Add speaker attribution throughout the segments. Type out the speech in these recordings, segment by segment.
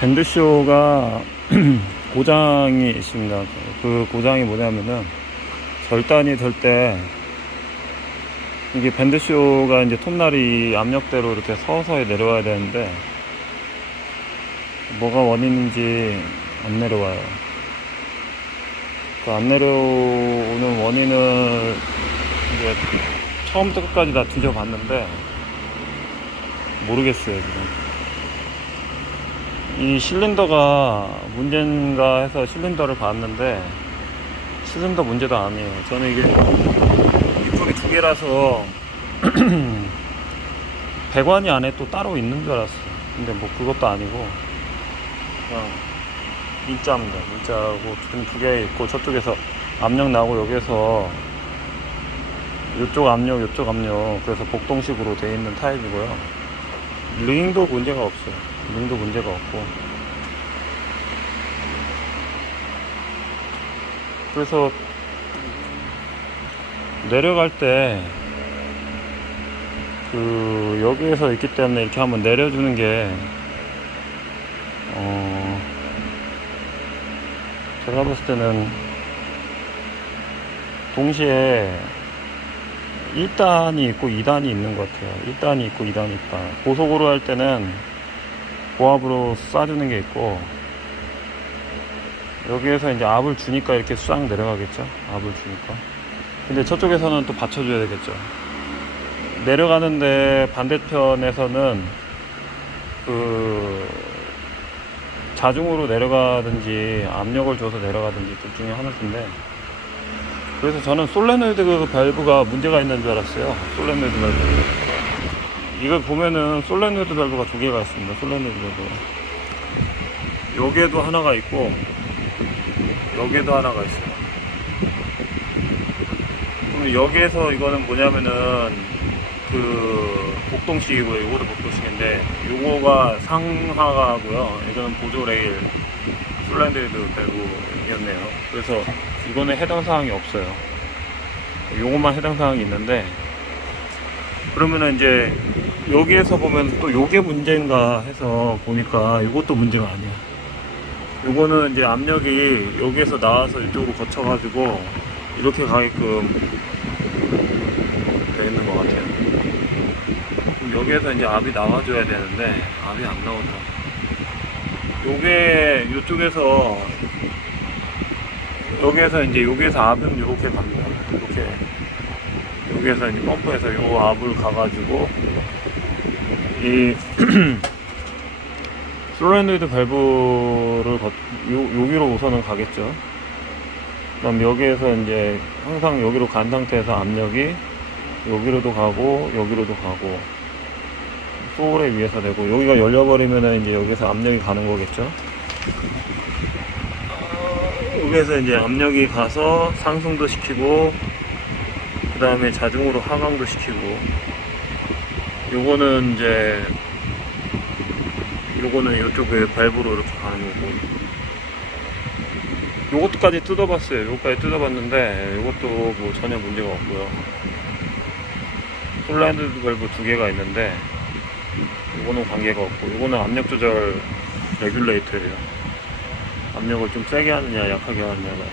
Speaker 1: 밴드쇼가 고장이 있습니다. 그 고장이 뭐냐면은 절단이 될 때 이게 밴드쇼가 이제 톱날이 압력대로 이렇게 서서히 내려와야 되는데 뭐가 원인인지 안 내려와요. 그 안 내려오는 원인을 이제 처음부터 끝까지 다 뒤져봤는데 모르겠어요 지금. 이 실린더가 문제인가 해서 실린더를 봤는데 실린더 문제도 아니에요. 저는 이게 이쪽이 두 개라서 배관이 안에 또 따로 있는 줄 알았어요. 근데 뭐 그것도 아니고 그냥 일자입니다. 일자하고 두 개 있고 저쪽에서 압력 나고 여기에서 이쪽 압력, 이쪽 압력 그래서 복동식으로 돼 있는 타입이고요. 링도 문제가 없어요. 링도 문제가 없고. 그래서 내려갈 때 그 여기에서 있기 때문에 이렇게 한번 내려주는 게 어, 제가 봤을 때는 동시에 1단이 있고 2단이 있는 것 같아요. 1단이 있고 2단이 있다. 고속으로 할 때는 고압으로 쏴주는 게 있고 여기에서 이제 압을 주니까 이렇게 싹 내려가겠죠. 압을 주니까. 근데 저쪽에서는 또 받쳐줘야 되겠죠. 내려가는데 반대편에서는 그 자중으로 내려가든지 압력을 줘서 내려가든지 둘 중에 하나인데 그래서 저는 솔레노이드 그 밸브가 문제가 있는 줄 알았어요. 솔레노이드 밸브. 이걸 보면은 솔레노이드 밸브가 두 개가 있습니다. 솔레노이드 밸브. 여기에도 하나가 있고 여기에도 하나가 있어요. 그럼 여기에서 이거는 뭐냐면은 그 복동식이고 요거도 복동식인데 요거가 상하가고요. 이거는 보조 레일 솔랜드드 밸브였네요. 그래서 이거는 해당 사항이 없어요. 요것만 해당 사항이 있는데 그러면은 이제 여기에서 보면 또 요게 문제인가 해서 보니까 이것도 문제가 아니야. 요거는 이제 압력이 여기에서 나와서 이쪽으로 거쳐가지고 이렇게 가게끔 돼 있는 것 같아요. 여기에서 이제 압이 나와줘야 되는데 압이 안 나오더라고. 요게 이쪽에서 여기에서 이제 여기에서 압은 이렇게 갑니다. 이렇게 여기에서 이제 펌프에서 요 압을 가가지고 이 솔레노이드 밸브를 거, 요, 여기로 우선은 가겠죠. 그다음 여기에서 이제 항상 여기로 간 상태에서 압력이 여기로도 가고 여기로도 가고 소울에 위에서 되고 여기가 열려버리면은 이제 여기서 압력이 가는 거겠죠. 여기에서 이제 압력이 가서 상승도 시키고 그 다음에 자중으로 하강도 시키고 요거는 이제 요거는 이쪽에 밸브로 이렇게 가는 거고. 요것도까지 뜯어봤어요. 요거까지 뜯어봤는데 요것도 뭐 전혀 문제가 없고요. 솔라인드 밸브 두 개가 있는데 요거는 관계가 없고 요거는 압력 조절 레귤레이터예요. 압력을 좀 세게 하느냐 약하게 하느냐가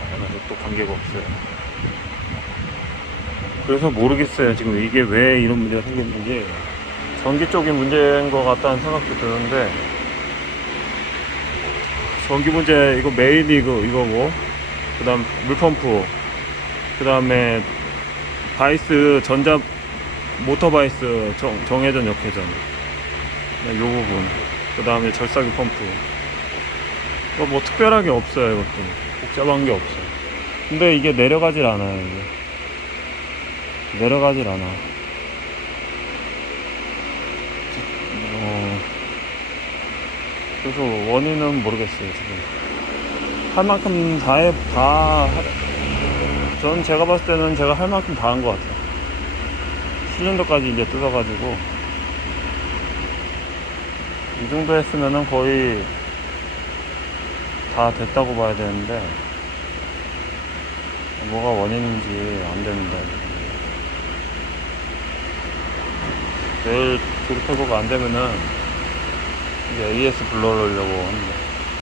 Speaker 1: 또 관계가 없어요. 그래서 모르겠어요. 지금 이게 왜 이런 문제가 생겼는지 전기 쪽인 문제인 것 같다는 생각도 드는데 전기 문제 이거 메인이 이거 이거고 그 다음 물펌프 그 다음에 바이스 전자 모터 바이스 정, 정회전 역회전. 네, 요 부분. 그 다음에 절삭유 펌프. 뭐, 뭐 특별하게 없어요 이것도. 복잡한 게 없어요. 근데 이게 내려가질 않아요 이게. 내려가질 않아 어, 그래서 원인은 모르겠어요 지금. 할 만큼 다해 다 하- 전 제가 봤을 때는 제가 할 만큼 다 한 것 같아요. 실린더까지 이제 뜯어가지고. 이 정도 했으면은 거의 다 됐다고 봐야 되는데 뭐가 원인인지 안 되는데. 내일 조립해보고 안 되면은 이제 AS 불러오려고 합니다.